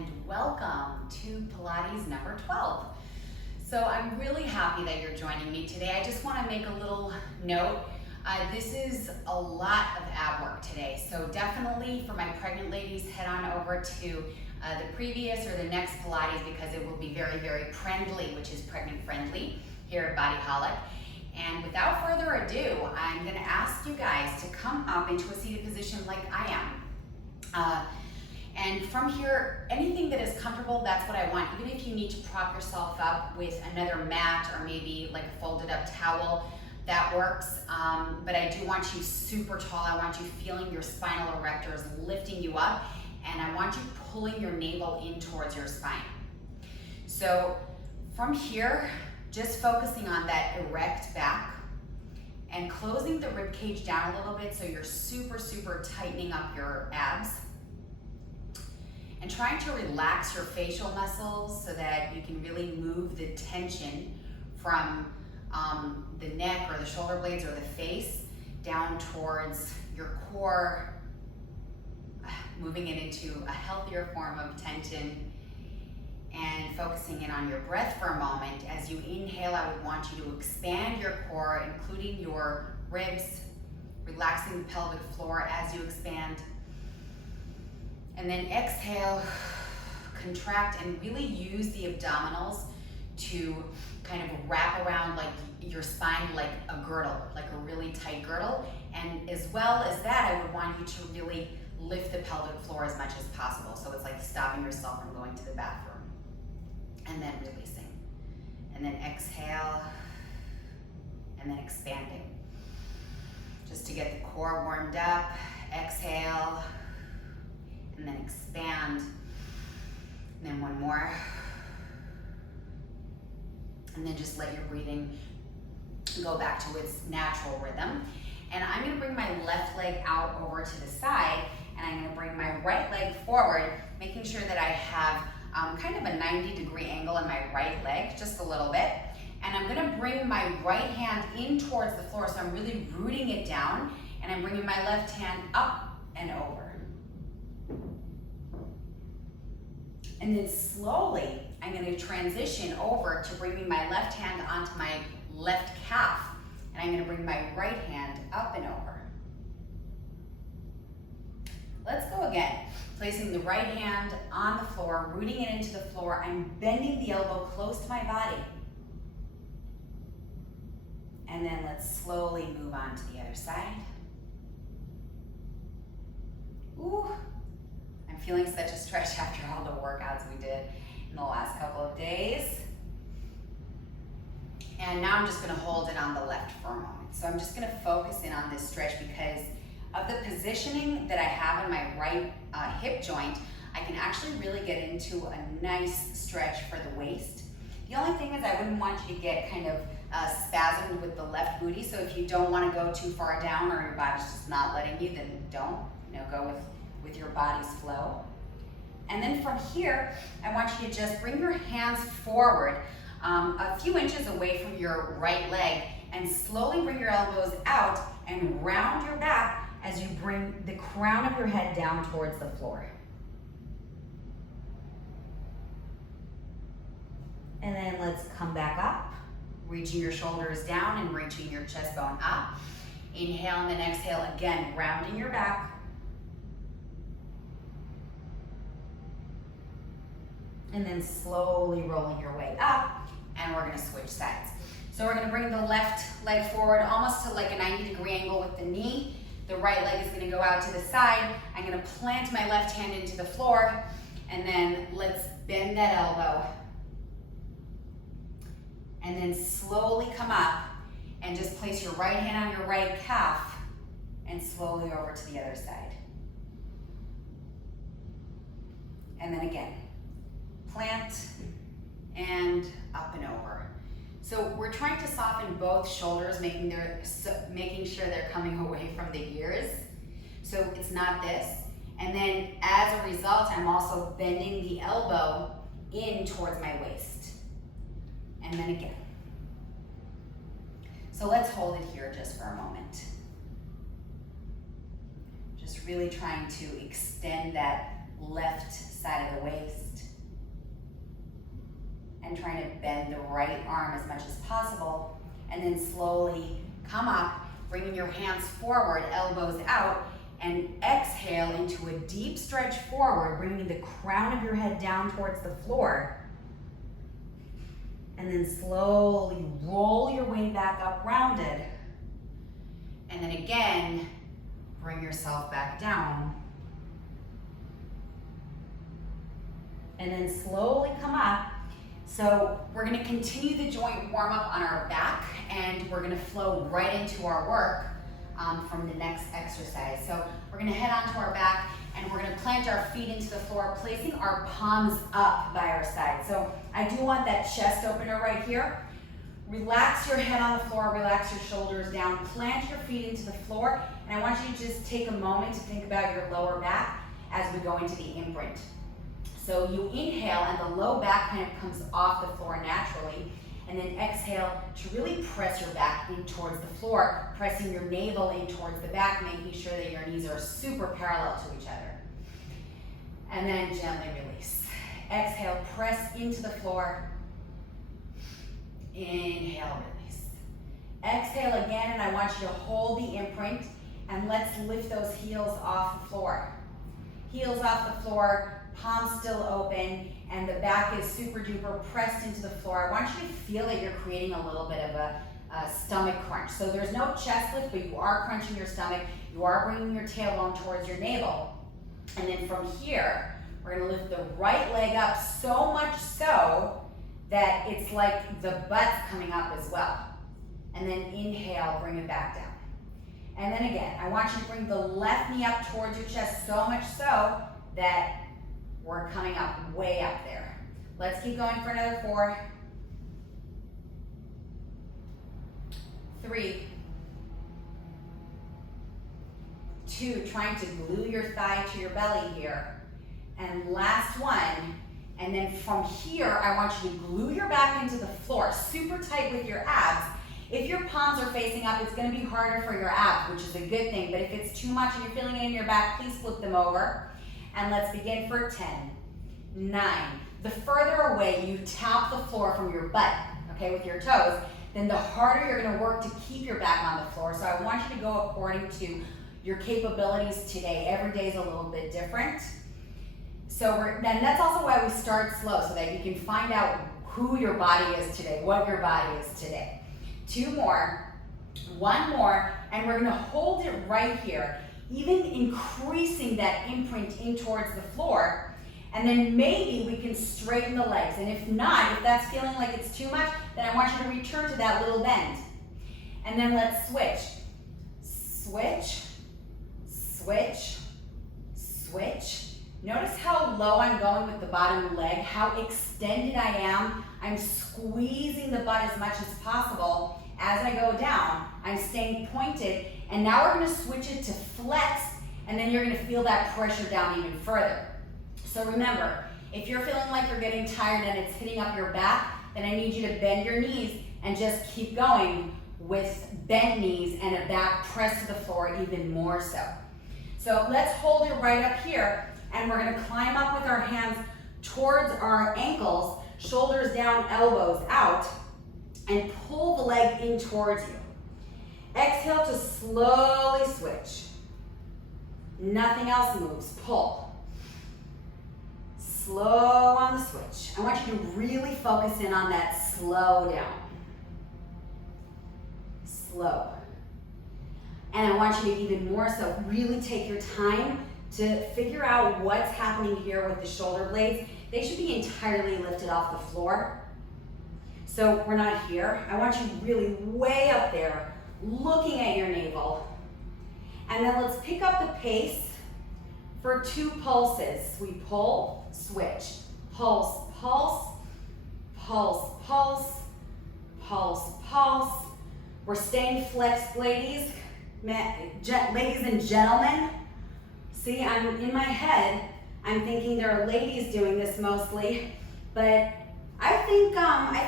and welcome to Pilates number 12. So I'm really happy that you're joining me today. I just want to make a little note. This is a lot of ab work today, so definitely for my pregnant ladies, head on over to the previous or the next Pilates because it will be very, very friendly, which is pregnant friendly here at Bodyholic. And without further ado, I'm going to ask you guys to come up into a seated position like I am. And from here, anything that is comfortable, that's what I want. Even if you need to prop yourself up with another mat or maybe like a folded up towel, that works. But I do want you super tall. I want you feeling your spinal erectors lifting you up, and I want you pulling your navel in towards your spine. So from here, just focusing on that erect back and closing the rib cage down a little bit so you're super, super tightening up your abs. And trying to relax your facial muscles so that you can really move the tension from the neck or the shoulder blades or the face down towards your core, moving it into a healthier form of tension and focusing in on your breath for a moment. As you inhale, I would want you to expand your core, including your ribs, relaxing the pelvic floor as you expand. And then exhale, contract, and really use the abdominals to kind of wrap around like your spine like a girdle, like a really tight girdle. And as well as that, I would want you to really lift the pelvic floor as much as possible. So it's like stopping yourself from going to the bathroom. And then releasing. And then exhale, and then expanding. Just to get the core warmed up, exhale, and then expand, and then one more, and then just let your breathing go back to its natural rhythm. And I'm going to bring my left leg out over to the side, and I'm going to bring my right leg forward, making sure that I have kind of a 90-degree angle in my right leg, just a little bit. And I'm going to bring my right hand in towards the floor, so I'm really rooting it down, and I'm bringing my left hand up and over. And then slowly, I'm going to transition over to bringing my left hand onto my left calf. And I'm going to bring my right hand up and over. Let's go again. Placing the right hand on the floor, rooting it into the floor. I'm bending the elbow close to my body. And then let's slowly move on to the other side. Ooh. I'm feeling such a stretch after all the workouts we did in the last couple of days. And now I'm just going to hold it on the left for a moment. So I'm just going to focus in on this stretch because of the positioning that I have in my right hip joint. I can actually really get into a nice stretch for the waist. The only thing is I wouldn't want you to get kind of spasmed with the left booty. So if you don't want to go too far down or your body's just not letting you, then don't. Go with your body's flow. And then from here, I want you to just bring your hands forward a few inches away from your right leg and slowly bring your elbows out and round your back as you bring the crown of your head down towards the floor. And then let's come back up, reaching your shoulders down and reaching your chest bone up. Inhale and then exhale again, rounding your back. And then slowly rolling your way up, and we're gonna switch sides. So we're gonna bring the left leg forward almost to like a 90-degree angle with the knee. The right leg is gonna go out to the side. I'm gonna plant my left hand into the floor, and then let's bend that elbow. And then slowly come up and just place your right hand on your right calf and slowly over to the other side. And then again. Plant and up and over. So we're trying to soften both shoulders, making sure they're coming away from the ears. So it's not this. And then as a result, I'm also bending the elbow in towards my waist. And then again. So let's hold it here just for a moment. Just really trying to extend that left side of the waist. and trying to bend the right arm as much as possible. And then slowly come up, bringing your hands forward, elbows out, and exhale into a deep stretch forward, bringing the crown of your head down towards the floor. And then slowly roll your way back up rounded. And then again, bring yourself back down. And then slowly come up. So we're gonna continue the joint warm up on our back, and we're gonna flow right into our work from the next exercise. So we're gonna head onto our back, and we're gonna plant our feet into the floor, placing our palms up by our side. So I do want that chest opener right here. Relax your head on the floor, relax your shoulders down, plant your feet into the floor, and I want you to just take a moment to think about your lower back as we go into the imprint. So you inhale and the low back kind of comes off the floor naturally, and then exhale to really press your back in towards the floor, pressing your navel in towards the back, making sure that your knees are super parallel to each other. And then gently release. Exhale, press into the floor. Inhale, release. Exhale again, and I want you to hold the imprint, and let's lift those heels off the floor. Heels off the floor, palms still open, and the back is super duper pressed into the floor. I want you to feel that you're creating a little bit of a stomach crunch. So there's no chest lift, but you are crunching your stomach. You are bringing your tailbone towards your navel. And then from here, we're gonna lift the right leg up so much so that it's like the butt's coming up as well. And then inhale, bring it back down. And then again, I want you to bring the left knee up towards your chest so much so that we're coming up way up there. Let's keep going for another 4, 3, 2, trying to glue your thigh to your belly here. And last one. And then from here, I want you to glue your back into the floor, super tight with your abs. If your palms are facing up, it's gonna be harder for your abs, which is a good thing. But if it's too much and you're feeling it in your back, please flip them over. And let's begin for 10, 9. The further away you tap the floor from your butt, okay, with your toes, then the harder you're gonna work to keep your back on the floor. So I want you to go according to your capabilities today. Every day is a little bit different. So and that's also why we start slow, so that you can find out who your body is today, what your body is today. 2 more, 1 more, and we're gonna hold it right here, even increasing that imprint in towards the floor, and then maybe we can straighten the legs. And if not, if that's feeling like it's too much, then I want you to return to that little bend. And then let's switch. Switch, switch, switch. Notice how low I'm going with the bottom leg, how extended I am. I'm squeezing the butt as much as possible. As I go down, I'm staying pointed, and now we're gonna switch it to flex, and then you're gonna feel that pressure down even further. So remember, if you're feeling like you're getting tired and it's hitting up your back, then I need you to bend your knees and just keep going with bent knees and a back pressed to the floor even more so. So let's hold it right up here, and we're gonna climb up with our hands towards our ankles, shoulders down, elbows out, and pull the leg in towards you. Exhale to slowly switch. Nothing else moves, pull. Slow on the switch. I want you to really focus in on that slow down. Slow. And I want you to even more so really take your time to figure out what's happening here with the shoulder blades. They should be entirely lifted off the floor. So we're not here. I want you really way up there, looking at your navel. And then let's pick up the pace for 2 pulses. We pull, switch, pulse, pulse, pulse, pulse, pulse, pulse. We're staying flexed, ladies and gentlemen. See, I'm in my head, I'm thinking there are ladies doing this mostly, but I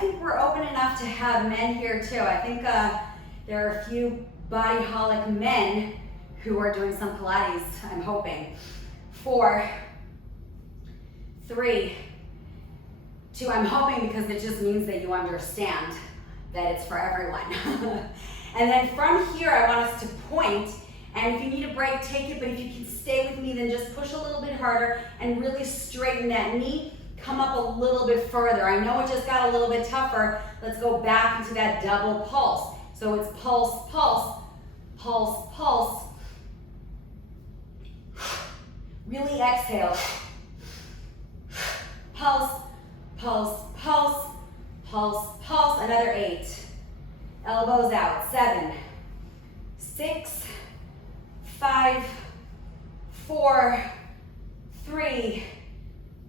think we're open enough to have men here too. I think there are a few bodyholic men who are doing some Pilates, I'm hoping. 4, 3, 2. I'm hoping because it just means that you understand that it's for everyone. And then from here, I want us to point, and if you need a break, take it, but if you can stay with me, then just push a little bit harder and really straighten that knee. Come up a little bit further. I know it just got a little bit tougher. Let's go back into that double pulse. So it's pulse, pulse, pulse, pulse. Really exhale. Pulse, pulse, pulse, pulse, pulse. Another 8. Elbows out. 7, 6, 5, 4, 3,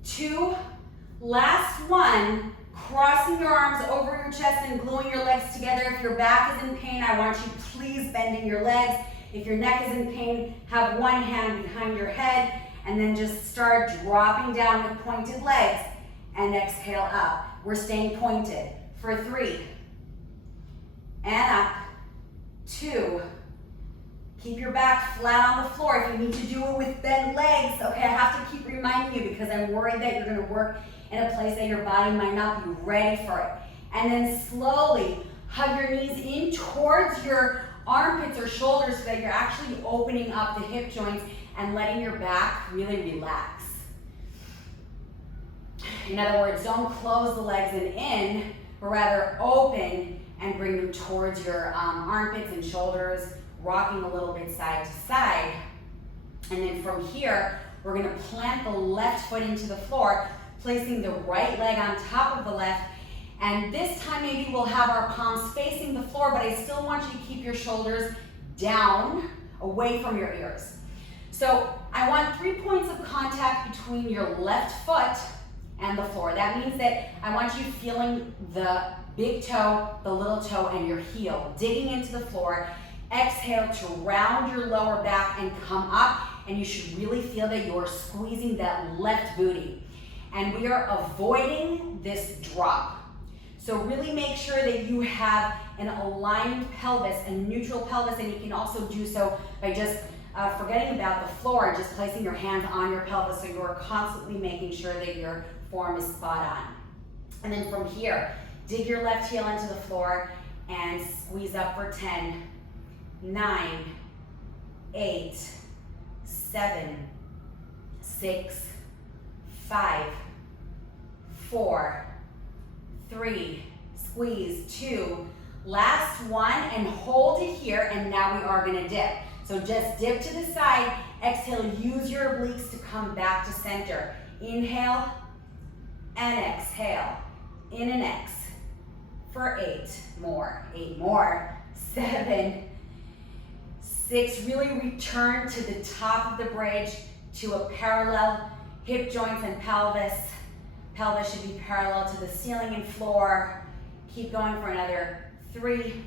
2. Last one. Crossing your arms over your chest and gluing your legs together. If your back is in pain, I want you please bending your legs. If your neck is in pain, have one hand behind your head and then just start dropping down with pointed legs and exhale up. We're staying pointed for 3 and up. 2. Keep your back flat on the floor. If you need to do it with bent legs, okay, I have to keep reminding you because I'm worried that you're going to work in a place that your body might not be ready for it. And then slowly hug your knees in towards your armpits or shoulders so that you're actually opening up the hip joints and letting your back really relax. In other words, don't close the legs and in, but rather open and bring them towards your armpits and shoulders, rocking a little bit side to side. And then from here, we're gonna plant the left foot into the floor, placing the right leg on top of the left. And this time maybe we'll have our palms facing the floor, but I still want you to keep your shoulders down, away from your ears. So I want 3 points of contact between your left foot and the floor. That means that I want you feeling the big toe, the little toe, and your heel digging into the floor. Exhale to round your lower back and come up, and you should really feel that you're squeezing that left booty. And we are avoiding this drop. So really make sure that you have an aligned pelvis, a neutral pelvis, and you can also do so by just forgetting about the floor and just placing your hands on your pelvis so you're constantly making sure that your form is spot on. And then from here, dig your left heel into the floor and squeeze up for 10, 9, 8, 7, 6, 5, 4, 3, squeeze, 2, last one, and hold it here, and now we are gonna dip. So just dip to the side, exhale, use your obliques to come back to center. Inhale and exhale, in and X for 8 more, 7, 6, really return to the top of the bridge to a parallel hip joints and pelvis. Pelvis should be parallel to the ceiling and floor. Keep going for another 3,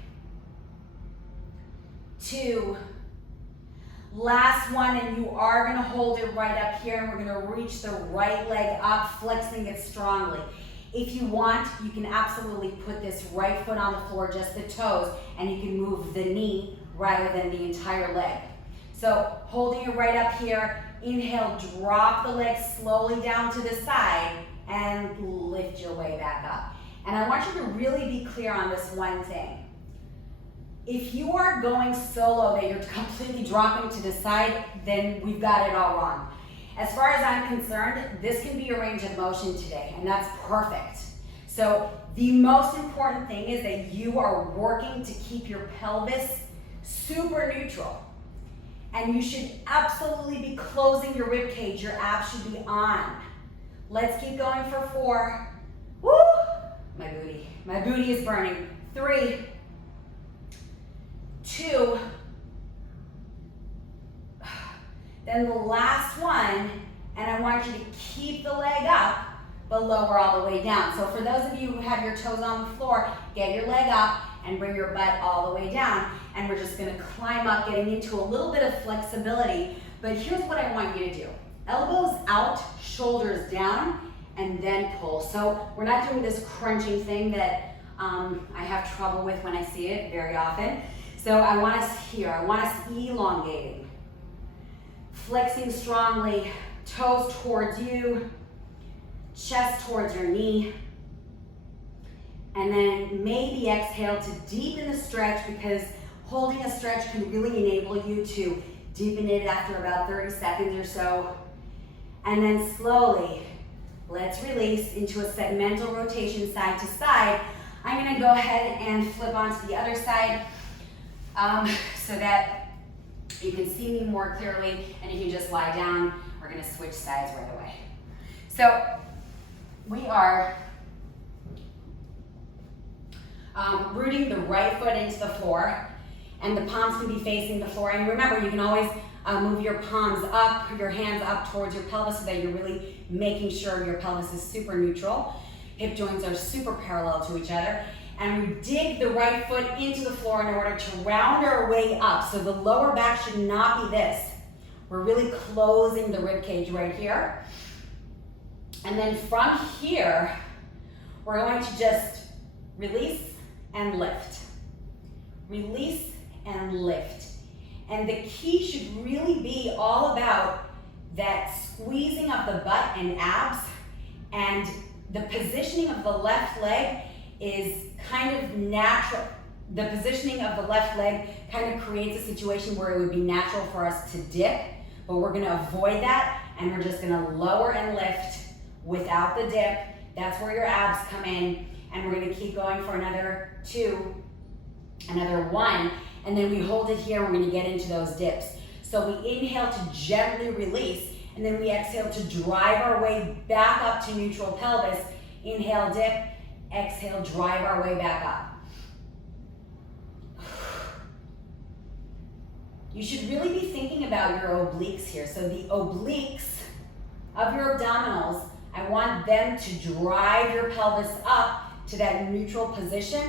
2, last one, and you are gonna hold it right up here, and we're gonna reach the right leg up, flexing it strongly. If you want, you can absolutely put this right foot on the floor, just the toes, and you can move the knee rather than the entire leg. So holding it right up here, inhale, drop the leg slowly down to the side, and lift your way back up. And I want you to really be clear on this one thing. If you are going solo, that you're completely dropping to the side, then we've got it all wrong. As far as I'm concerned, this can be a range of motion today, and that's perfect. So the most important thing is that you are working to keep your pelvis super neutral. And you should absolutely be closing your rib cage. Your abs should be on. Let's keep going for 4. Woo! My booty is burning. 3, 2, then the last one, and I want you to keep the leg up, but lower all the way down. So for those of you who have your toes on the floor, get your leg up and bring your butt all the way down, and we're just gonna climb up, getting into a little bit of flexibility, but here's what I want you to do. Elbows out, shoulders down, and then pull. So we're not doing this crunching thing that I have trouble with when I see it very often. So I want us here, I want us elongating. Flexing strongly, toes towards you, chest towards your knee. And then maybe exhale to deepen the stretch, because holding a stretch can really enable you to deepen it after about 30 seconds or so. And then slowly, let's release into a segmental rotation side to side. I'm gonna go ahead and flip onto the other side so that you can see me more clearly, and you can just lie down. We're gonna switch sides right away. So we are rooting the right foot into the floor, and the palms can be facing the floor. And remember, you can always move your palms up, your hands up towards your pelvis, so that you're really making sure your pelvis is super neutral. Hip joints are super parallel to each other. And we dig the right foot into the floor in order to round our way up. So the lower back should not be this. We're really closing the rib cage right here. And then from here, we're going to just release and lift. Release and lift. And the key should really be all about that squeezing of the butt and abs, and the positioning of the left leg is kind of natural. The positioning of the left leg kind of creates a situation where it would be natural for us to dip, but we're gonna avoid that, and we're just gonna lower and lift without the dip. That's where your abs come in, and we're gonna keep going for another 2, another 1, and then we hold it here, and we're gonna get into those dips. So we inhale to gently release, and then we exhale to drive our way back up to neutral pelvis. Inhale, dip, exhale, drive our way back up. You should really be thinking about your obliques here. So the obliques of your abdominals, I want them to drive your pelvis up to that neutral position.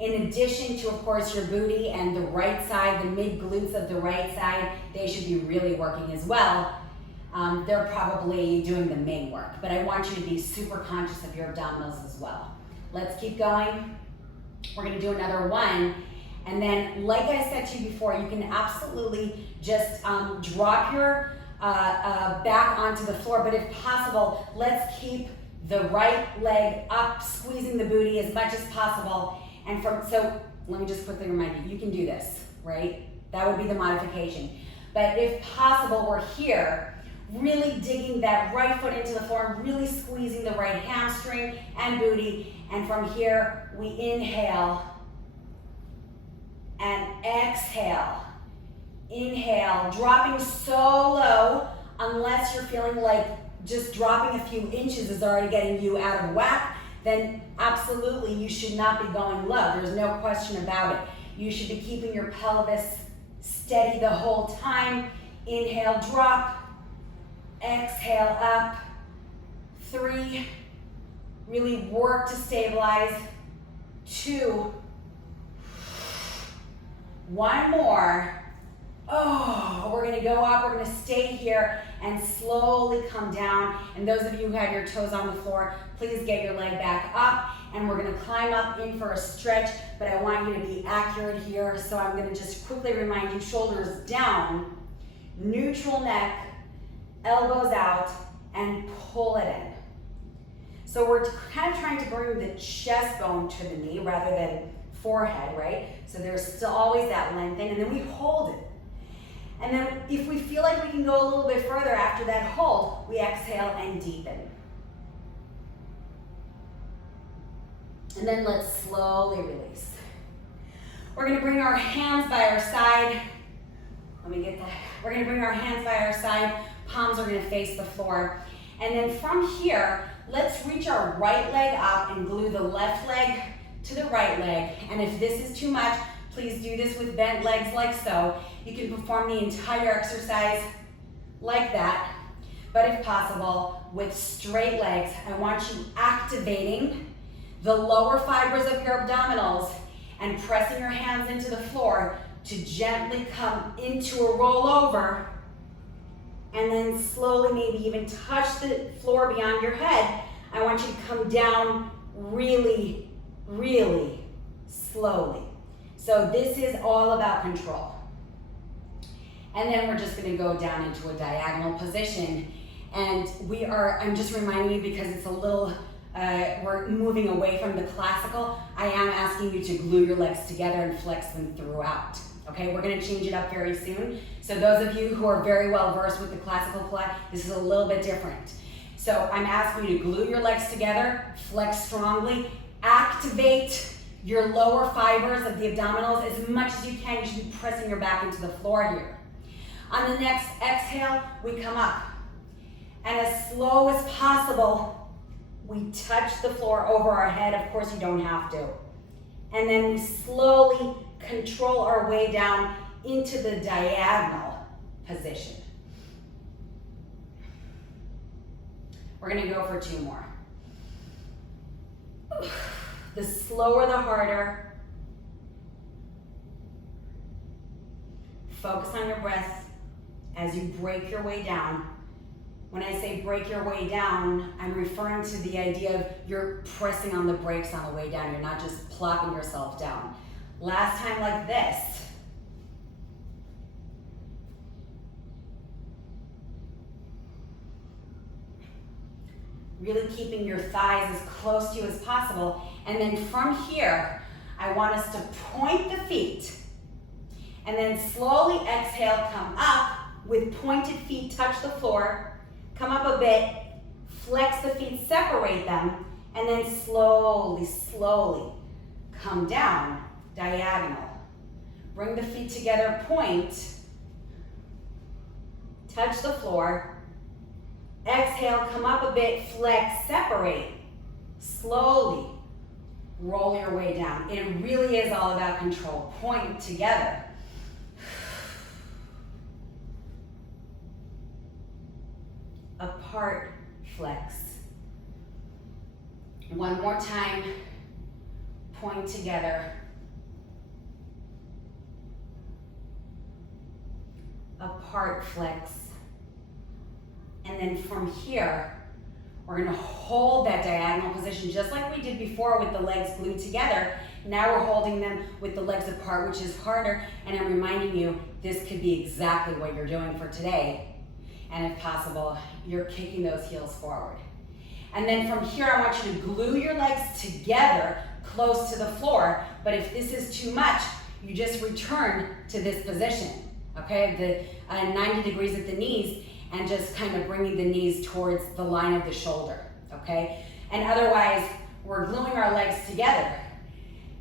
In addition to, of course, your booty and the right side, the mid glutes of the right side, they should be really working as well. They're probably doing the main work, but I want you to be super conscious of your abdominals as well. Let's keep going. We're gonna do another 1. And then, like I said to you before, you can absolutely just drop your back onto the floor, but if possible, let's keep the right leg up, squeezing the booty as much as possible. And so let me just quickly remind you, you can do this, right? That would be the modification. But if possible, we're here, really digging that right foot into the floor, really squeezing the right hamstring and booty. And from here, we inhale and exhale. Inhale, dropping so low, unless you're feeling like just dropping a few inches is already getting you out of whack, then absolutely you should not be going low. There's no question about it. You should be keeping your pelvis steady the whole time. Inhale, drop. Exhale, up. 3. Really work to stabilize. 2. 1 more. Oh, we're gonna go up, we're gonna stay here and slowly come down. And those of you who have your toes on the floor, please get your leg back up, and we're gonna climb up in for a stretch, but I want you to be accurate here. So I'm gonna just quickly remind you, shoulders down, neutral neck, elbows out, and pull it in. So we're kind of trying to bring the chest bone to the knee rather than forehead, right? So there's still always that lengthening, and then we hold it. And then if we feel like we can go a little bit further after that hold, we exhale and deepen. And then let's slowly release. We're gonna bring our hands by our side. Let me get that. We're gonna bring our hands by our side. Palms are gonna face the floor. And then from here, let's reach our right leg up and glue the left leg to the right leg. And if this is too much, please do this with bent legs like so. You can perform the entire exercise like that. But if possible, with straight legs, I want you activating the lower fibers of your abdominals and pressing your hands into the floor to gently come into a rollover, and then slowly maybe even touch the floor beyond your head. I want you to come down really, really slowly. So this is all about control. And then we're just gonna go down into a diagonal position. And I'm just reminding you because it's a little we're moving away from the classical, I am asking you to glue your legs together and flex them throughout. Okay, we're gonna change it up very soon. So those of you who are very well versed with the classical Pilates, this is a little bit different. So I'm asking you to glue your legs together, flex strongly, activate your lower fibers of the abdominals as much as you can. You should be pressing your back into the floor here. On the next exhale, we come up. And as slow as possible, we touch the floor over our head. Of course, you don't have to. And then we slowly control our way down into the diagonal position. We're gonna go for 2 more. The slower, the harder. Focus on your breath as you break your way down. When I say break your way down, I'm referring to the idea of you're pressing on the brakes on the way down. You're not just plopping yourself down. Last time like this. Really keeping your thighs as close to you as possible. And then from here, I want us to point the feet. And then slowly exhale, come up with pointed feet, touch the floor. Come up a bit, flex the feet, separate them, and then slowly, slowly come down, diagonal. Bring the feet together, point, touch the floor. Exhale, come up a bit, flex, separate, slowly roll your way down. It really is all about control. Point together. Apart, flex. One more time, point together. Apart, flex. And then from here, we're gonna hold that diagonal position just like we did before with the legs glued together. Now we're holding them with the legs apart, which is harder. And I'm reminding you, this could be exactly what you're doing for today. And if possible, you're kicking those heels forward. And then from here, I want you to glue your legs together close to the floor. But if this is too much, you just return to this position, okay? The 90 degrees at the knees and just kind of bringing the knees towards the line of the shoulder, okay? And otherwise, we're gluing our legs together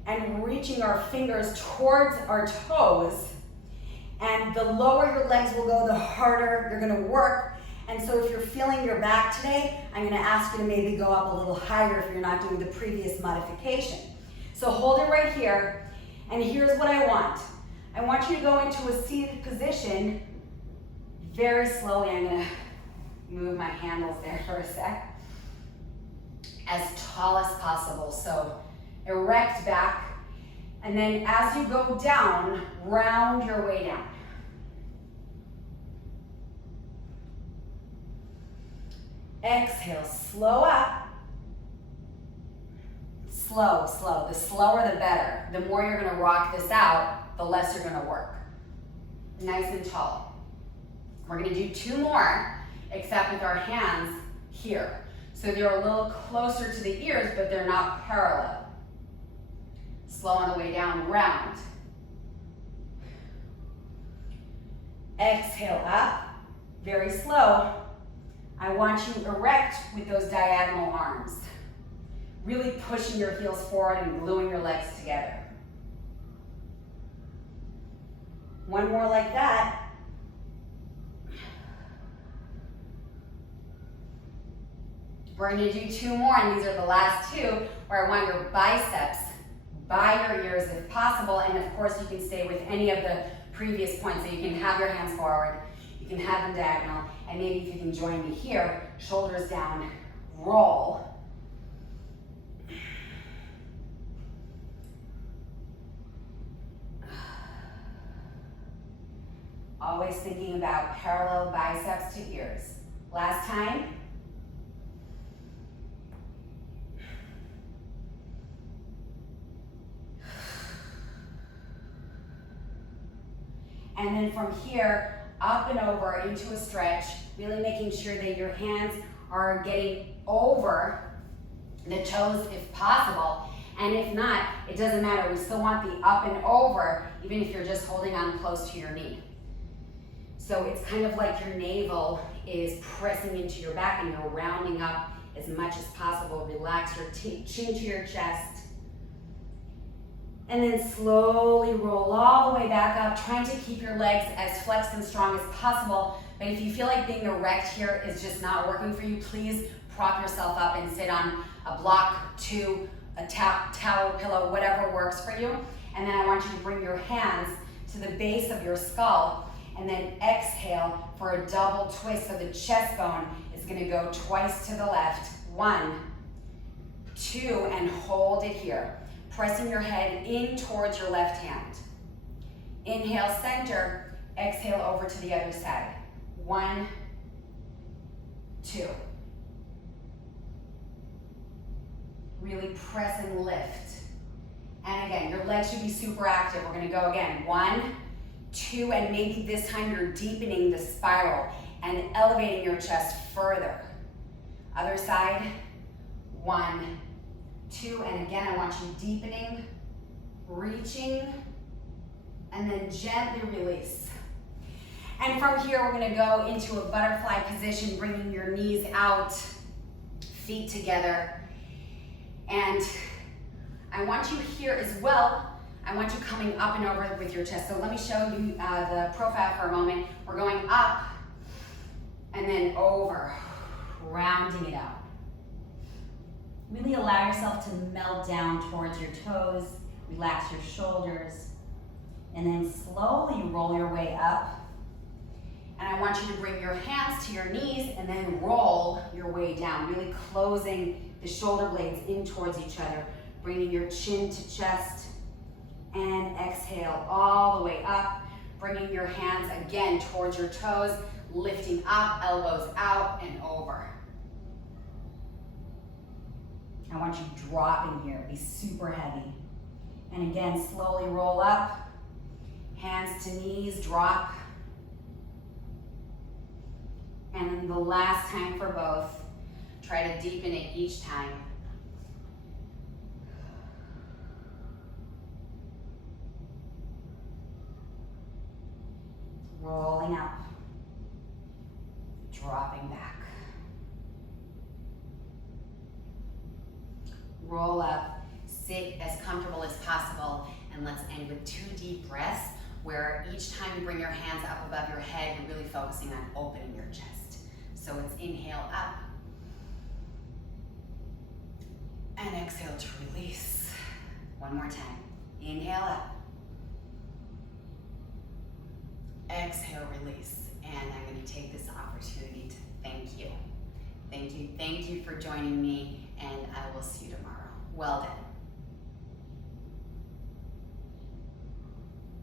and reaching our fingers towards our toes. And the lower your legs will go, the harder you're gonna work. And so if you're feeling your back today, I'm gonna ask you to maybe go up a little higher if you're not doing the previous modification. So hold it right here, and here's what I want. I want you to go into a seated position very slowly. I'm gonna move my handles there for a sec. As tall as possible, so erect back. And then as you go down, round your way down. Exhale, slow up. Slow, slow. The slower the better. The more you're gonna rock this out, the less you're gonna work. Nice and tall. We're gonna do 2 more, except with our hands here. So they're a little closer to the ears, but they're not parallel. Slow on the way down, round. Exhale up, very slow. I want you erect with those diagonal arms. Really pushing your heels forward and gluing your legs together. One more like that. We're gonna do 2 more, and these are the last 2, where I want your biceps by your ears if possible, and of course you can stay with any of the previous points. So you can have your hands forward, you can have them diagonal, and maybe if you can join me here, shoulders down, roll. Always thinking about parallel biceps to ears. Last time. And then from here, up and over into a stretch, really making sure that your hands are getting over the toes if possible. And if not, it doesn't matter. We still want the up and over, even if you're just holding on close to your knee. So it's kind of like your navel is pressing into your back and you're rounding up as much as possible. Relax your chin to your chest. And then slowly roll all the way back up, trying to keep your legs as flexed and strong as possible. But if you feel like being erect here is just not working for you, please prop yourself up and sit on a block, a towel, pillow, whatever works for you. And then I want you to bring your hands to the base of your skull and then exhale for a double twist. So the chest bone is gonna go twice to the left. 1, 2, and hold it here. Pressing your head in towards your left hand. Inhale, center, exhale over to the other side. 1, 2. Really press and lift. And again, your legs should be super active. We're gonna go again. 1, 2, and maybe this time you're deepening the spiral and elevating your chest further. Other side. 1, 2, and again, I want you deepening, reaching, and then gently release. And from here, we're gonna go into a butterfly position, bringing your knees out, feet together. And I want you here as well, I want you coming up and over with your chest. So let me show you the profile for a moment. We're going up and then over, rounding it out. Really allow yourself to melt down towards your toes, relax your shoulders, and then slowly roll your way up. And I want you to bring your hands to your knees and then roll your way down, really closing the shoulder blades in towards each other, bringing your chin to chest, and exhale all the way up, bringing your hands again towards your toes, lifting up, elbows out and over. I want you dropping here, be super heavy. And again, slowly roll up, hands to knees, drop. And then the last time for both, try to deepen it each time. Rolling up, dropping back. Roll up, sit as comfortable as possible, and let's end with 2 deep breaths where each time you bring your hands up above your head, you're really focusing on opening your chest. So it's inhale up, and exhale to release. One more time. Inhale up, exhale, release. And I'm going to take this opportunity to thank you. Thank you for joining me, and I will see you tomorrow. Well done.